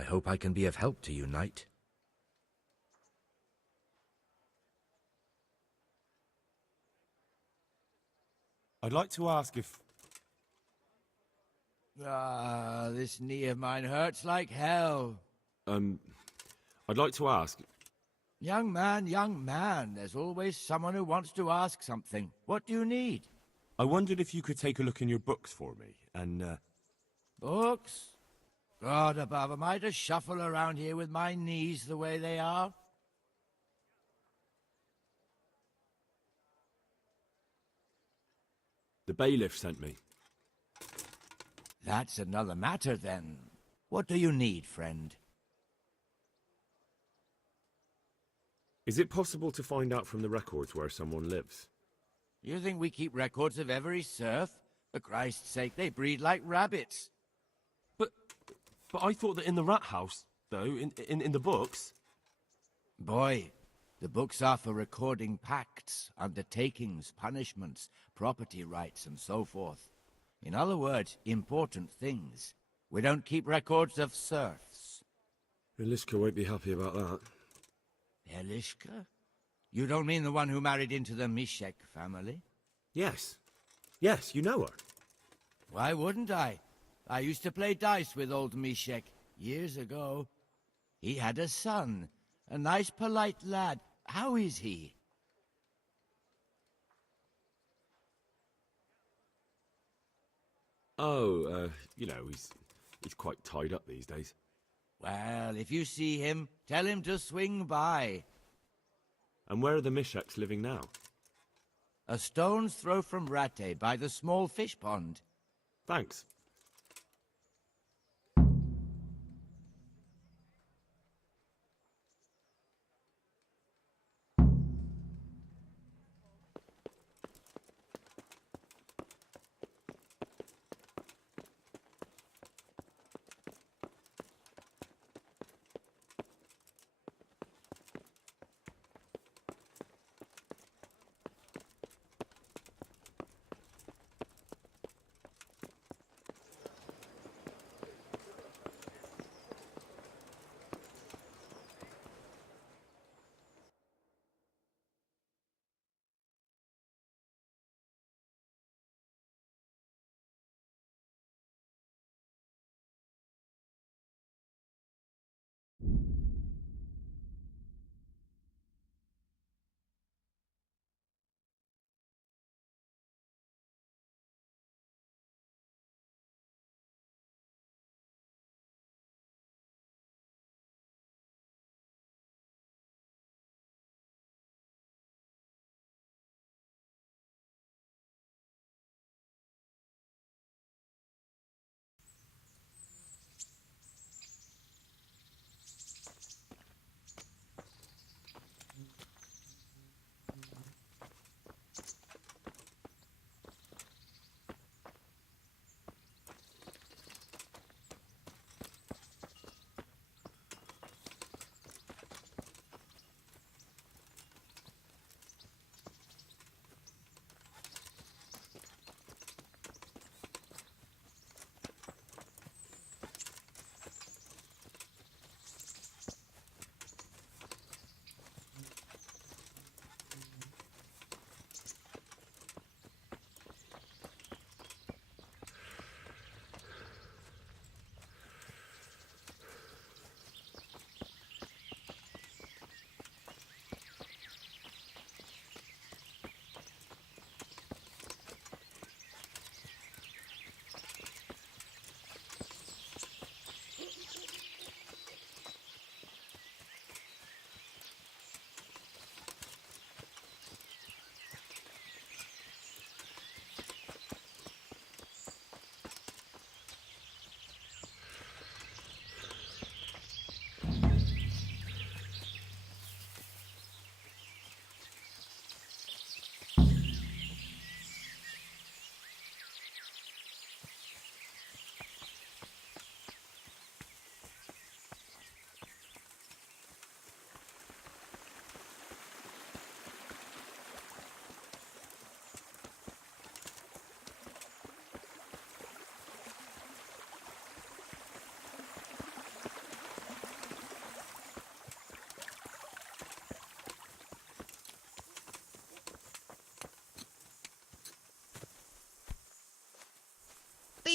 I hope I can be of help to you, knight. I'd like to ask if... This knee of mine hurts like hell. I'd like to ask... Young man, there's always someone who wants to ask something. What do you need? I wondered if you could take a look in your books for me, and, Books? God above, am I to shuffle around here with my knees the way they are? The bailiff sent me. That's another matter, then. What do you need, friend? Is it possible to find out from the records where someone lives? You think we keep records of every serf? For Christ's sake, they breed like rabbits. But I thought that in the rat house, though, in the books... Boy, the books are for recording pacts, undertakings, punishments, property rights, and so forth. In other words, important things. We don't keep records of serfs. Eliska won't be happy about that. Eliska? You don't mean the one who married into the Mishek family? Yes. Yes, you know her. Why wouldn't I? I used to play dice with old Mishek years ago. He had a son, a nice polite lad. How is he? Oh, you know, he's quite tied up these days. Well, if you see him, tell him to swing by. And where are the Misheks living now? A stone's throw from Rate by the small fish pond. Thanks.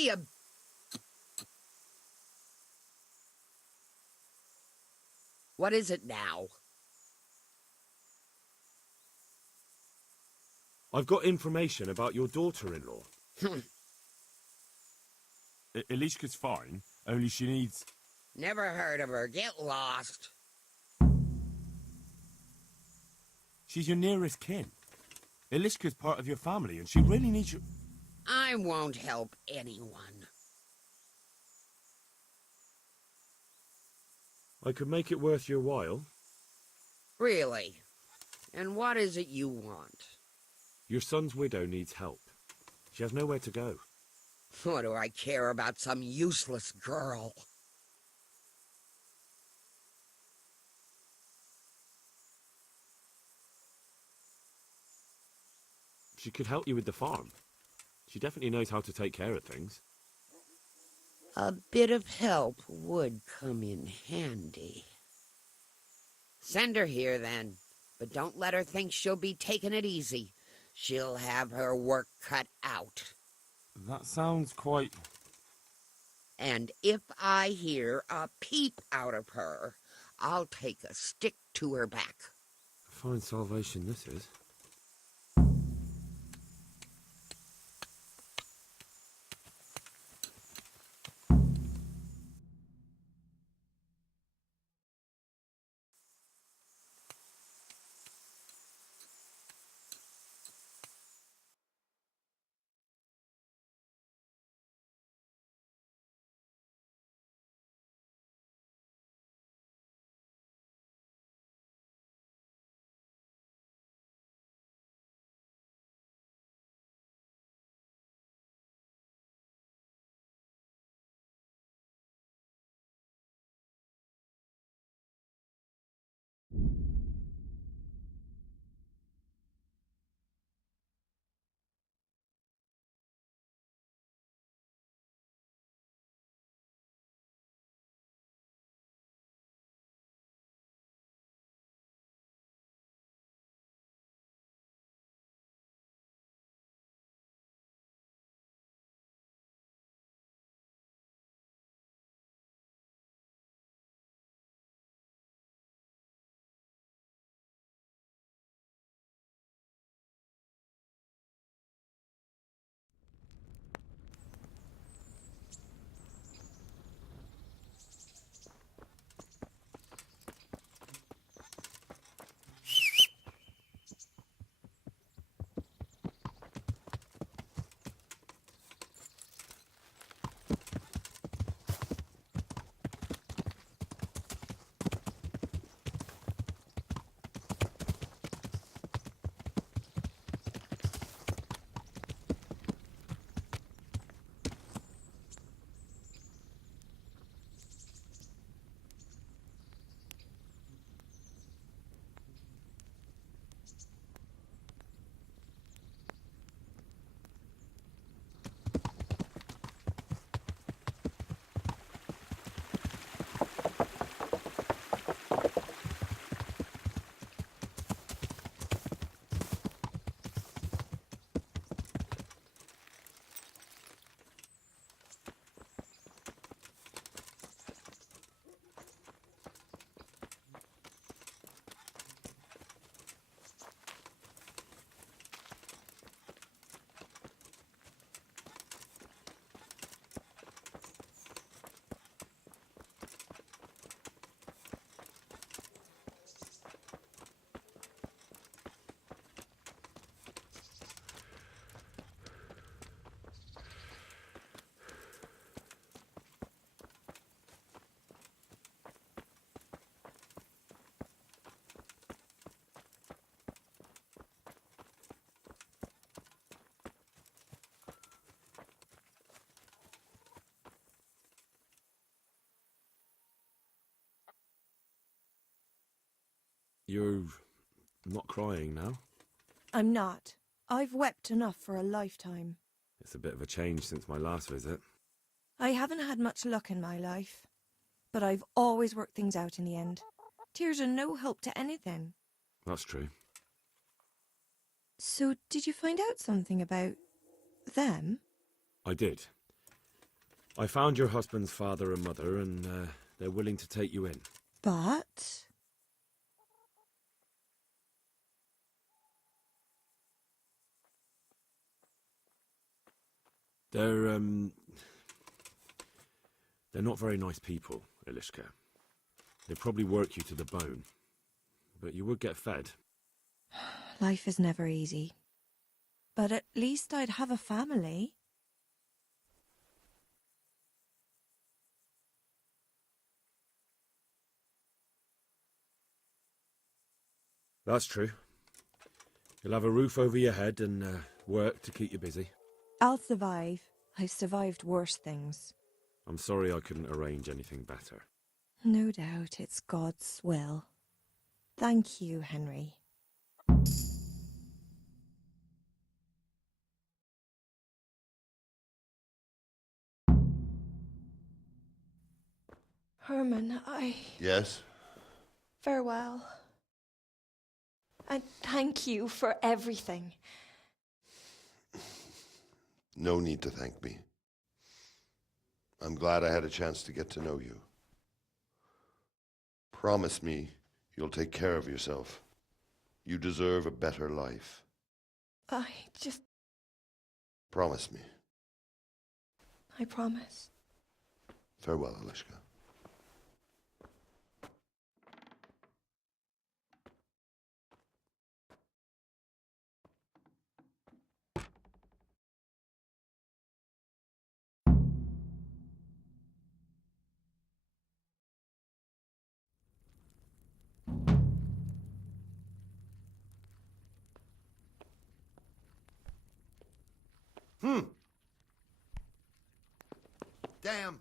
me a... What is it now? I've got information about your daughter-in-law. Elishka's fine, only she needs... Never heard of her. Get lost. She's your nearest kin. Elishka's part of your family, and she really needs you... I won't help anyone. I could make it worth your while. Really? And what is it you want? Your son's widow needs help. She has nowhere to go. What do I care about some useless girl? She could help you with the farm. She definitely knows how to take care of things. A bit of help would come in handy. Send her here, then. But don't let her think she'll be taking it easy. She'll have her work cut out. That sounds quite... And if I hear a peep out of her, I'll take a stick to her back. Fine salvation this is. You're not crying now? I'm not. I've wept enough for a lifetime. It's a bit of a change since my last visit. I haven't had much luck in my life, but I've always worked things out in the end. Tears are no help to anything. That's true. So, did you find out something about them? I did. I found your husband's father and mother, and they're willing to take you in. But... They're not very nice people, Ilishka. They'd probably work you to the bone. But you would get fed. Life is never easy. But at least I'd have a family. That's true. You'll have a roof over your head and work to keep you busy. I'll survive. I've survived worse things. I'm sorry I couldn't arrange anything better. No doubt it's God's will. Thank you, Henry. Herman, Yes? Farewell. And thank you for everything. No need to thank me. I'm glad I had a chance to get to know you. Promise me you'll take care of yourself. You deserve a better life. I just... Promise me. I promise. Farewell, Ilishka. Damn.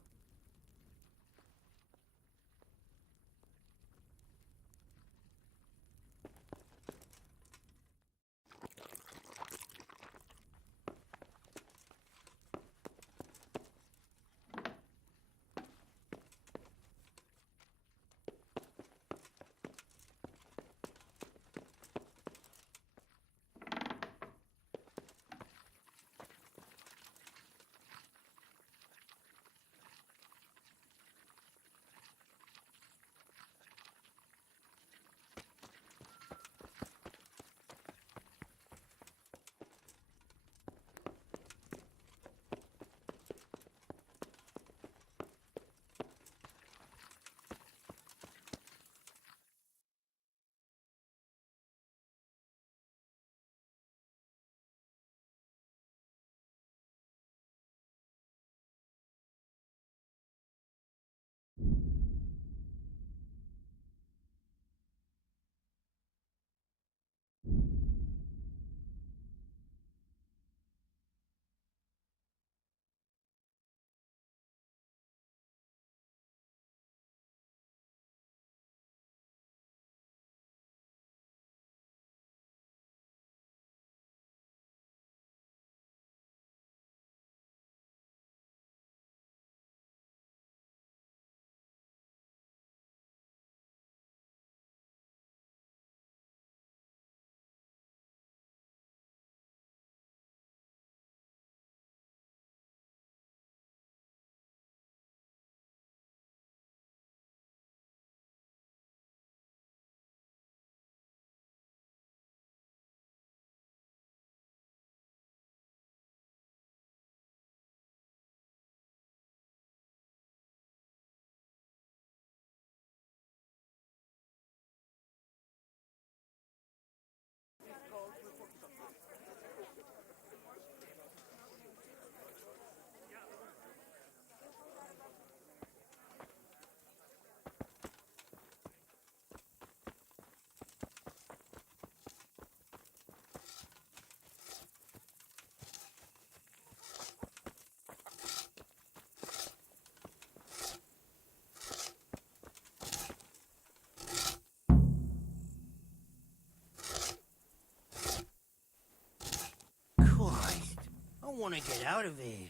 Christ, I want to get out of here.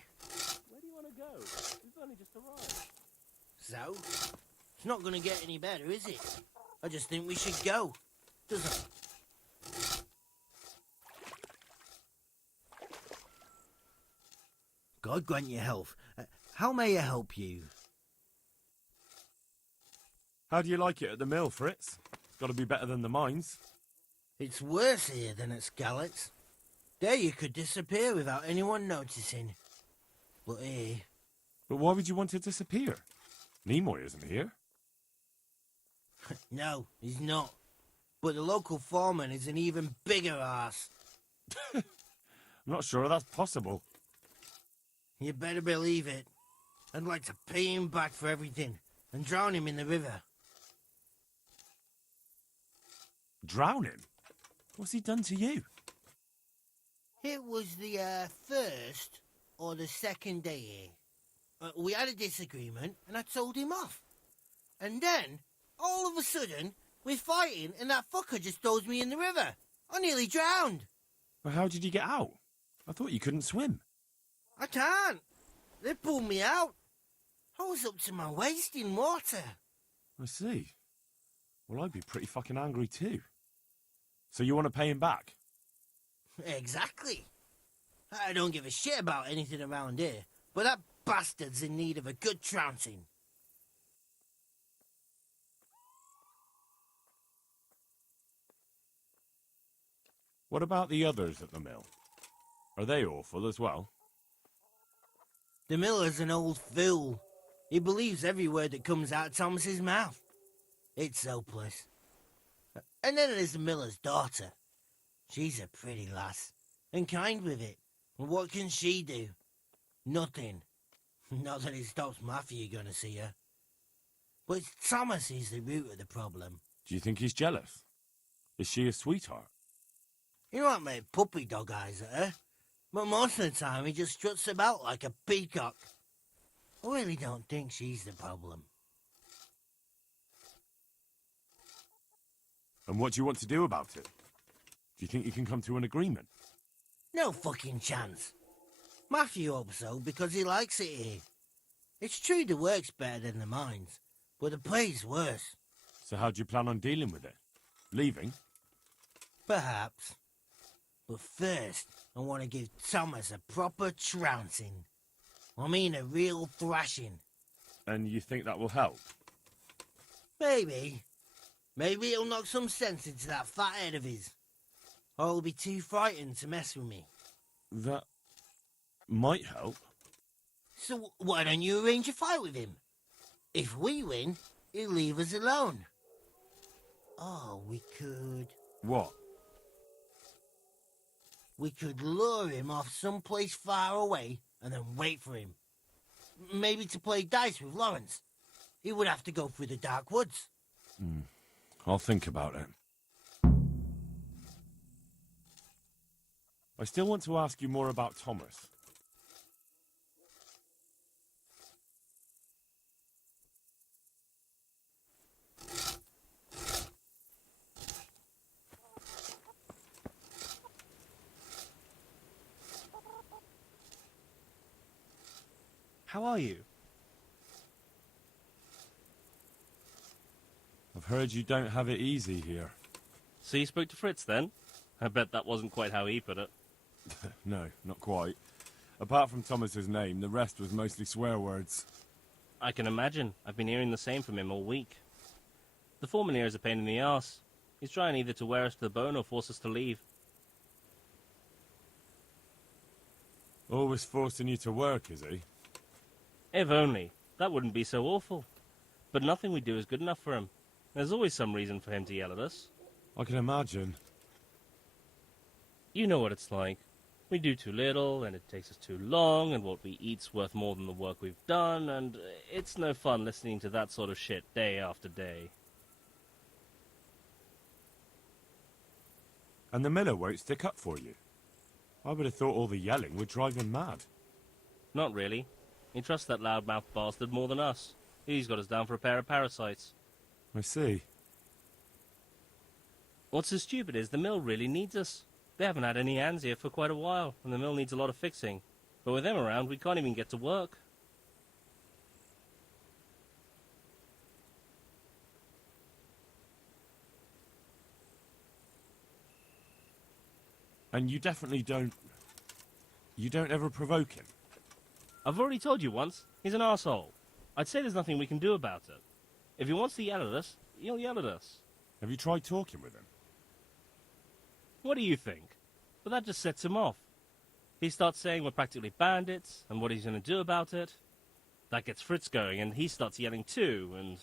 Where do you want to go? We've only just arrived. So? It's not going to get any better, is it? I just think we should go. Doesn't... God grant you health. How may I help you? How do you like it at the mill, Fritz? Got to be better than the mines. It's worse here than at Scarlet's. There you could disappear without anyone noticing. But here... But why would you want to disappear? Nimoy isn't here. No, he's not. But the local foreman is an even bigger ass. I'm not sure that's possible. You better believe it. I'd like to pay him back for everything and drown him in the river. Drown him? What's he done to you? It was the first or the second day here. We had a disagreement and I told him off. And then, all of a sudden, we're fighting and that fucker just throws me in the river. I nearly drowned. Well, how did you get out? I thought you couldn't swim. I can't. They pulled me out. I was up to my waist in water. I see. Well, I'd be pretty fucking angry too. So you want to pay him back? Exactly. I don't give a shit about anything around here, but that bastard's in need of a good trouncing. What about the others at the mill? Are they awful as well? The miller's an old fool. He believes every word that comes out of Thomas's mouth. It's hopeless. And then there's the miller's daughter. She's a pretty lass, and kind with it. And what can she do? Nothing. Not that it stops Matthew going to see her. But it's Thomas who's the root of the problem. Do you think he's jealous? Is she a sweetheart? He might make puppy dog eyes at her, but most of the time he just struts about like a peacock. I really don't think she's the problem. And what do you want to do about it? Do you think you can come to an agreement? No fucking chance. Matthew hopes so because he likes it here. It's true the work's better than the mines, but the pay's worse. So how do you plan on dealing with it? Leaving? Perhaps. But first, I want to give Thomas a proper trouncing. I mean a real thrashing. And you think that will help? Maybe. Maybe it'll knock some sense into that fat head of his. Or he'll be too frightened to mess with me. That might help. So why don't you arrange a fight with him? If we win, he'll leave us alone. Oh, we could... What? We could lure him off someplace far away and then wait for him. Maybe to play dice with Lawrence. He would have to go through the dark woods. I'll think about it. I still want to ask you more about Thomas. How are you? I've heard you don't have it easy here. So you spoke to Fritz then? I bet that wasn't quite how he put it. No, not quite. Apart from Thomas's name, the rest was mostly swear words. I can imagine. I've been hearing the same from him all week. The foreman here is a pain in the arse. He's trying either to wear us to the bone or force us to leave. Always forcing you to work, is he? If only. That wouldn't be so awful. But nothing we do is good enough for him. There's always some reason for him to yell at us. I can imagine. You know what it's like. We do too little, and it takes us too long, and what we eat's worth more than the work we've done, and it's no fun listening to that sort of shit day after day. And the miller won't stick up for you. I would have thought all the yelling would drive him mad. Not really. He trusts that loudmouth bastard more than us. He's got us down for a pair of parasites. I see. What's so stupid is the mill really needs us. They haven't had any hands here for quite a while, and the mill needs a lot of fixing. But with them around, we can't even get to work. And you definitely don't... You don't ever provoke him? I've already told you once, he's an asshole. I'd say there's nothing we can do about it. If he wants to yell at us, he'll yell at us. Have you tried talking with him? What do you think? But that just sets him off. He starts saying we're practically bandits, and what he's going to do about it. That gets Fritz going, and he starts yelling too, and...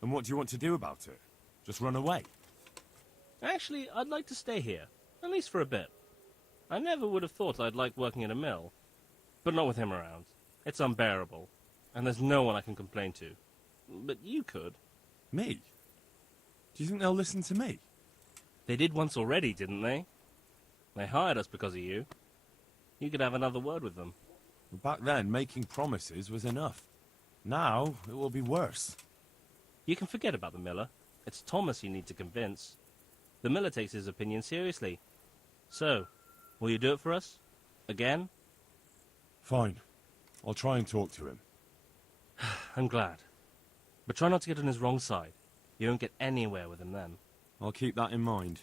And what do you want to do about it? Just run away? Actually, I'd like to stay here, at least for a bit. I never would have thought I'd like working in a mill, but not with him around. It's unbearable, and there's no one I can complain to. But you could. Me? Do you think they'll listen to me? They did once already, didn't they? They hired us because of you. You could have another word with them. Back then, making promises was enough. Now, it will be worse. You can forget about the miller. It's Thomas you need to convince. The miller takes his opinion seriously. So, will you do it for us? Again? Fine. I'll try and talk to him. I'm glad. But try not to get on his wrong side. You won't get anywhere with him then. I'll keep that in mind.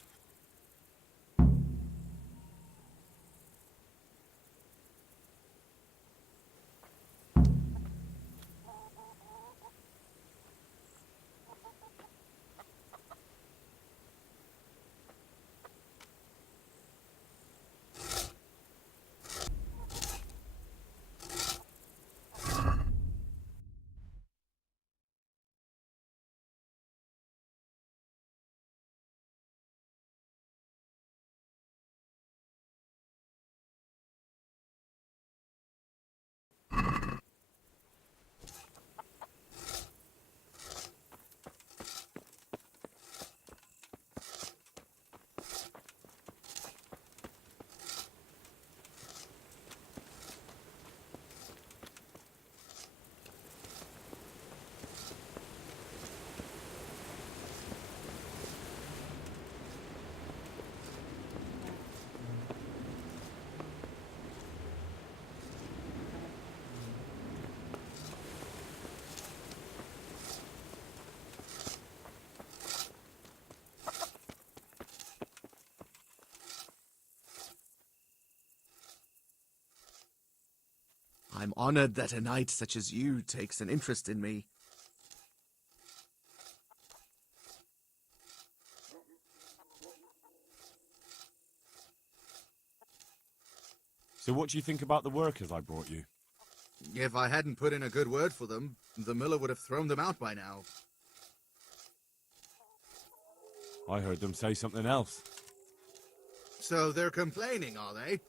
I'm honored that a knight such as you takes an interest in me. So what do you think about the workers I brought you? If I hadn't put in a good word for them, the miller would have thrown them out by now. I heard them say something else. So they're complaining, are they?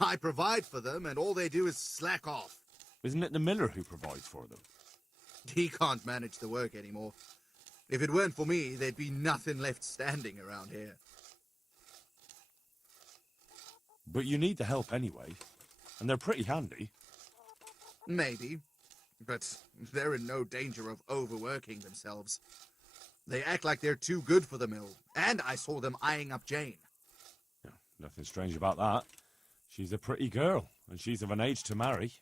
I provide for them, and all they do is slack off. Isn't it the miller who provides for them? He can't manage the work anymore. If it weren't for me, there'd be nothing left standing around here. But you need the help anyway, and they're pretty handy. Maybe, but they're in no danger of overworking themselves. They act like they're too good for the mill, and I saw them eyeing up Jane. Yeah, nothing strange about that. She's a pretty girl, and she's of an age to marry.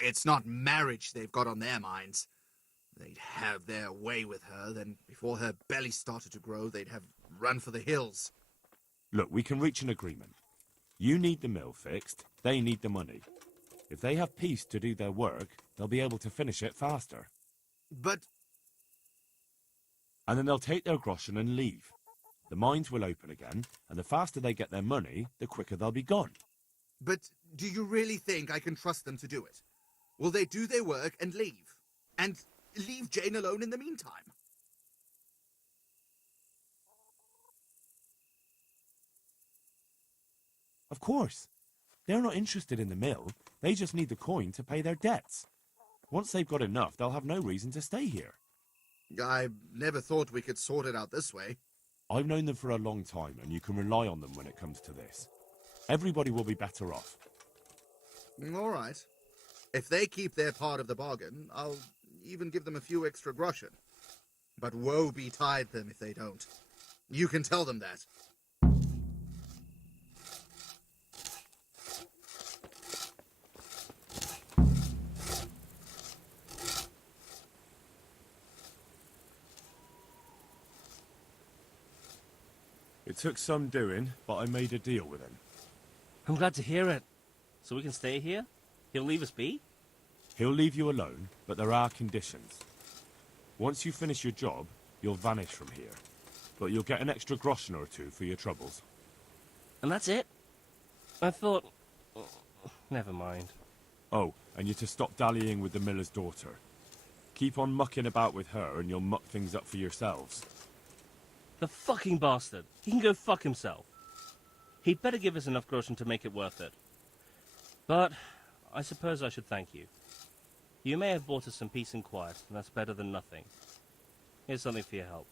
It's not marriage they've got on their minds. They'd have their way with her, then before her belly started to grow, they'd have run for the hills. Look, we can reach an agreement. You need the mill fixed, they need the money. If they have peace to do their work, they'll be able to finish it faster. But... And then they'll take their groschen and leave. The mines will open again, and the faster they get their money, the quicker they'll be gone. But do you really think I can trust them to do it? Will they do their work and leave? And leave Jane alone in the meantime? Of course. They're not interested in the mill. They just need the coin to pay their debts. Once they've got enough, they'll have no reason to stay here. I never thought we could sort it out this way. I've known them for a long time, and you can rely on them when it comes to this. Everybody will be better off. All right. If they keep their part of the bargain, I'll even give them a few extra groschen. But woe betide them if they don't. You can tell them that. It took some doing, but I made a deal with him. I'm glad to hear it. So we can stay here? He'll leave us be? He'll leave you alone, but there are conditions. Once you finish your job, you'll vanish from here. But you'll get an extra groschen or two for your troubles. And that's it? I thought... Never mind. Oh, and you're to stop dallying with the miller's daughter. Keep on mucking about with her and you'll muck things up for yourselves. The fucking bastard. He can go fuck himself. He'd better give us enough groschen to make it worth it. But I suppose I should thank you. You may have bought us some peace and quiet, and that's better than nothing. Here's something for your help.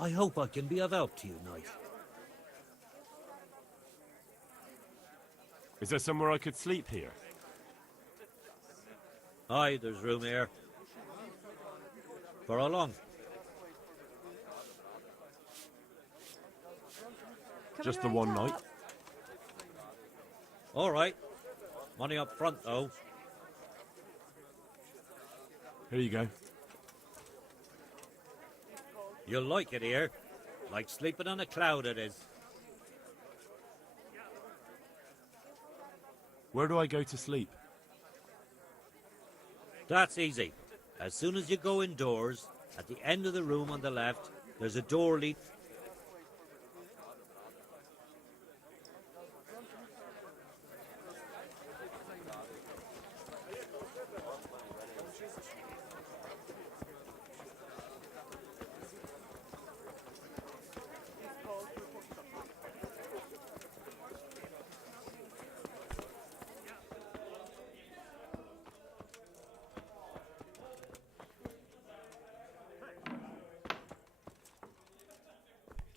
I hope I can be of help to you, Knight. Is there somewhere I could sleep here? Aye, there's room here. For how long? Just the one night? All right. Money up front, though. Here you go. You'll like it here. Like sleeping on a cloud it is. Where do I go to sleep? That's easy. As soon as you go indoors, at the end of the room on the left, there's a door lead.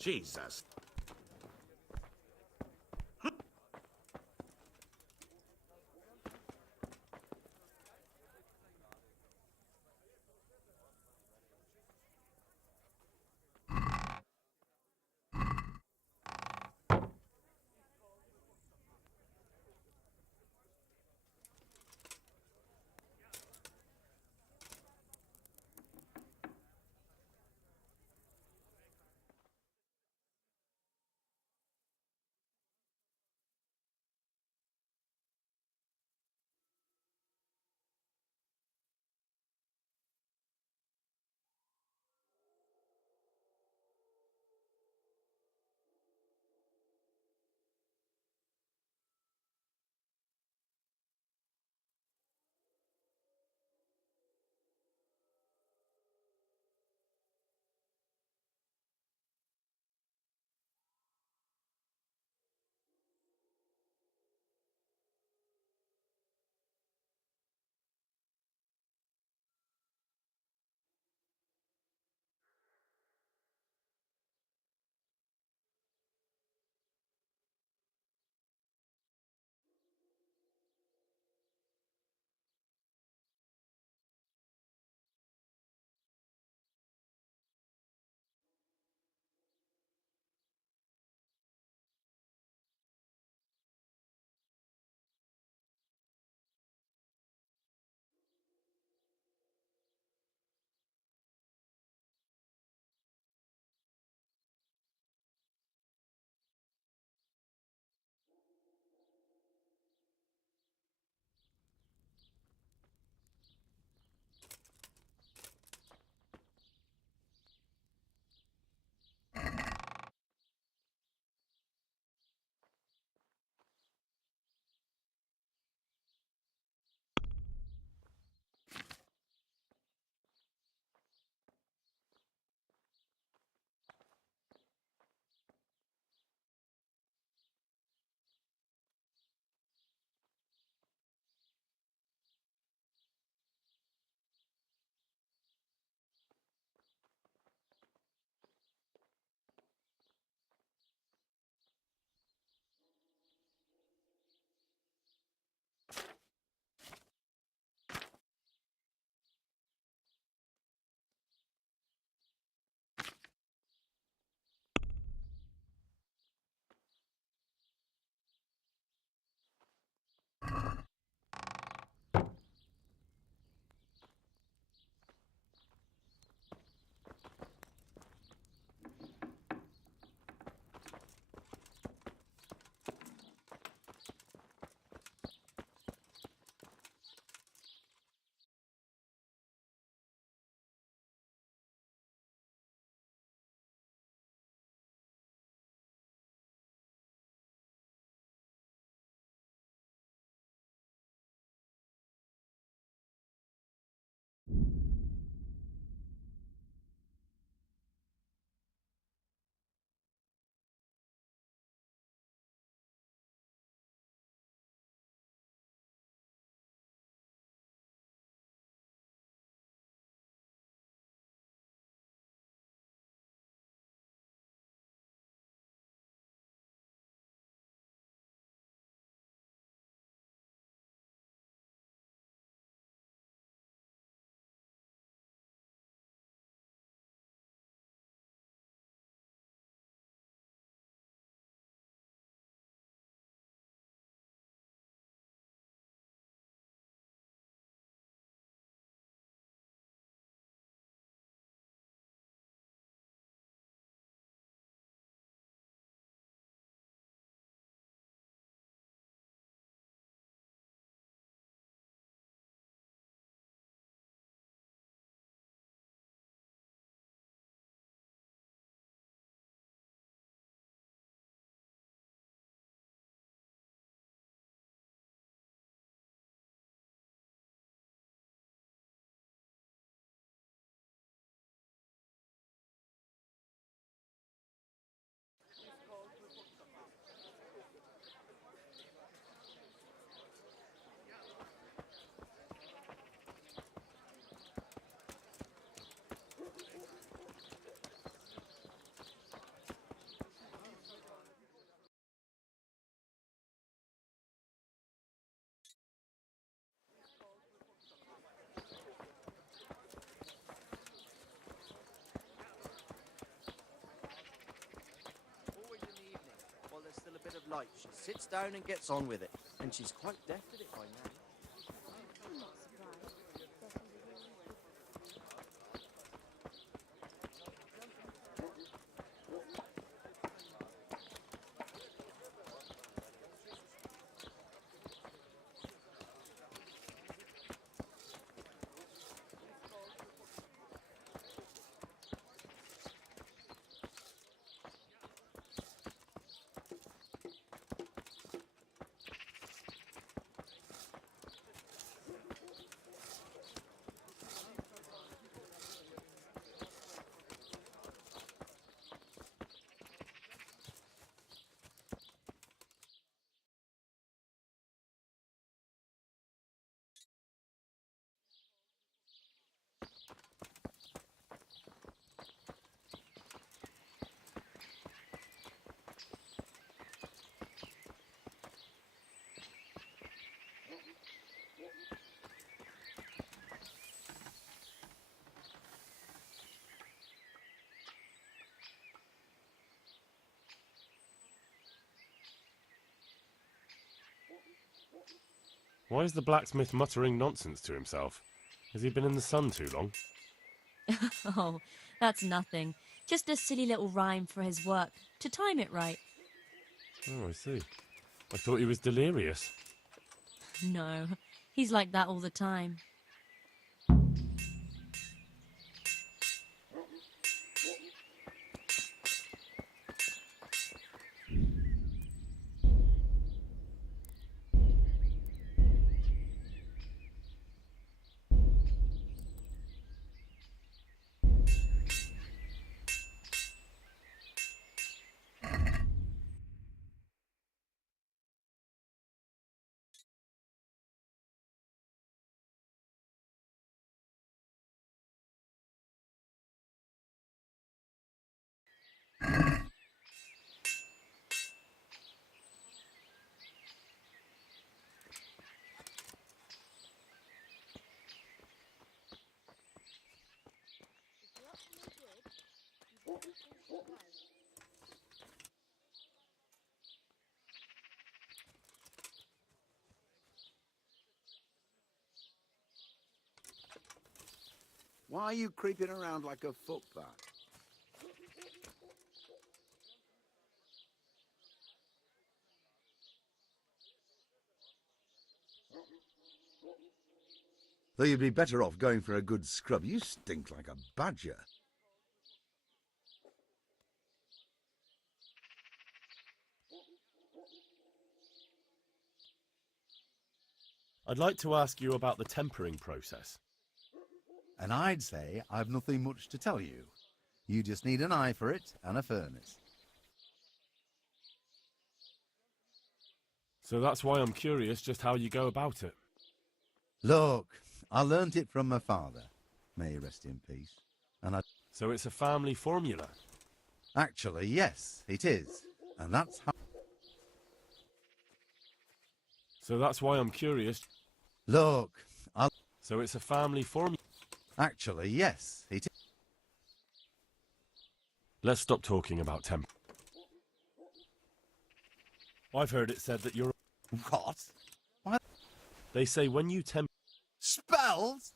Jesus. Like, she sits down and gets on with it. And she's quite deft at it by now. Why is the blacksmith muttering nonsense to himself? Has he been in the sun too long? Oh, that's nothing. Just a silly little rhyme for his work, to time it right. Oh, I see. I thought he was delirious. No, he's like that all the time. Why are you creeping around like a footpath? Though you'd be better off going for a good scrub. You stink like a badger. I'd like to ask you about the tempering process. And I'd say I've nothing much to tell you. You just need an eye for it and a furnace. So that's why I'm curious just how you go about it. Look, I learnt it from my father. May he rest in peace. So it's a family formula? Actually, yes, it is. And that's how... So that's why I'm curious. Look, So it's a family formula? Actually, yes, it is. Let's stop talking about temp. I've heard it said that you're... What? What? They say when you temp... Spells?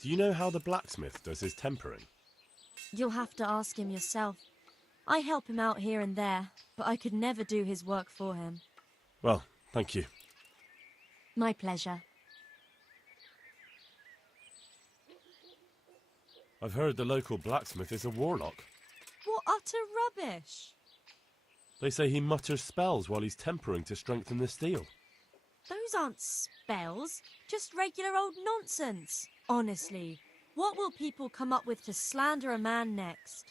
Do you know how the blacksmith does his tempering? You'll have to ask him yourself. I help him out here and there, but I could never do his work for him. Well, thank you. My pleasure. I've heard the local blacksmith is a warlock. What utter rubbish! They say he mutters spells while he's tempering to strengthen the steel. Those aren't spells, just regular old nonsense. Honestly, what will people come up with to slander a man next?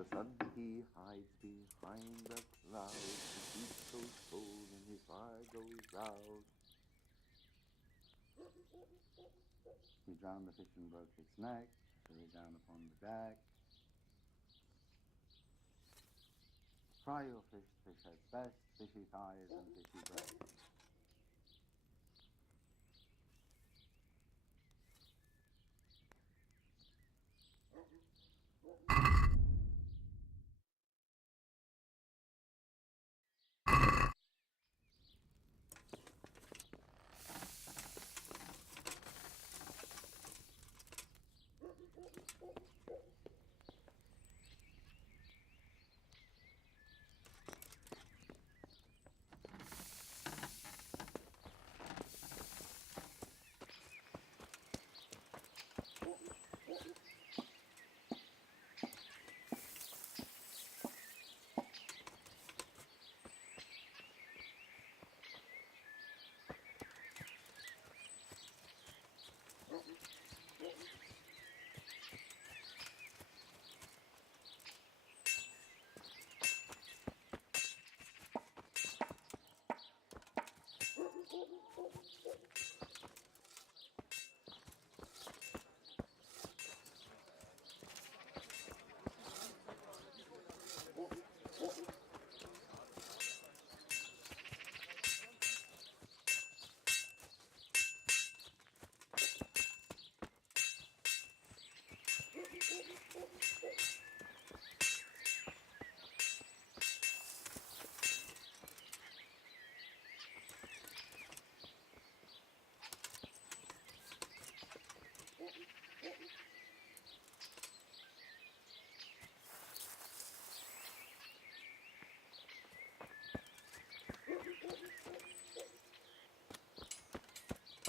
The sun he hides behind the clouds, the deep goes cold and his fire goes out. He drowned the fish and broke its neck, threw it down upon the deck. Fry your fish, fish heads best, fishy thighs and fishy breast.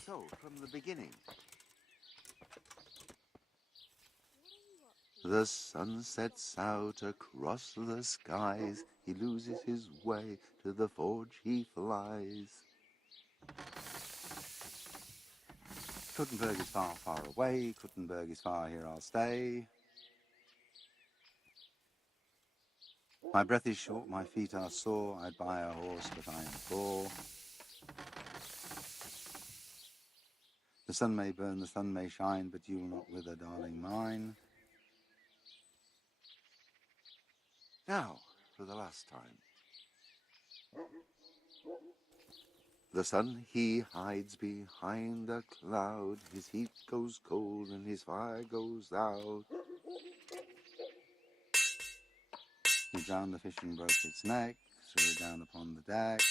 So, from the beginning. The sun sets out across the skies. he loses his way, to the forge he flies. Kuttenberg is far, far away. Kuttenberg is far, here I'll stay. My breath is short, my feet are sore. I'd buy a horse, but I am poor. The sun may burn, the sun may shine, but you will not wither, darling mine. Now, for the last time. The sun he hides behind a cloud, his heat goes cold and his fire goes out. He drowned the fish and broke its neck, threw it down upon the deck.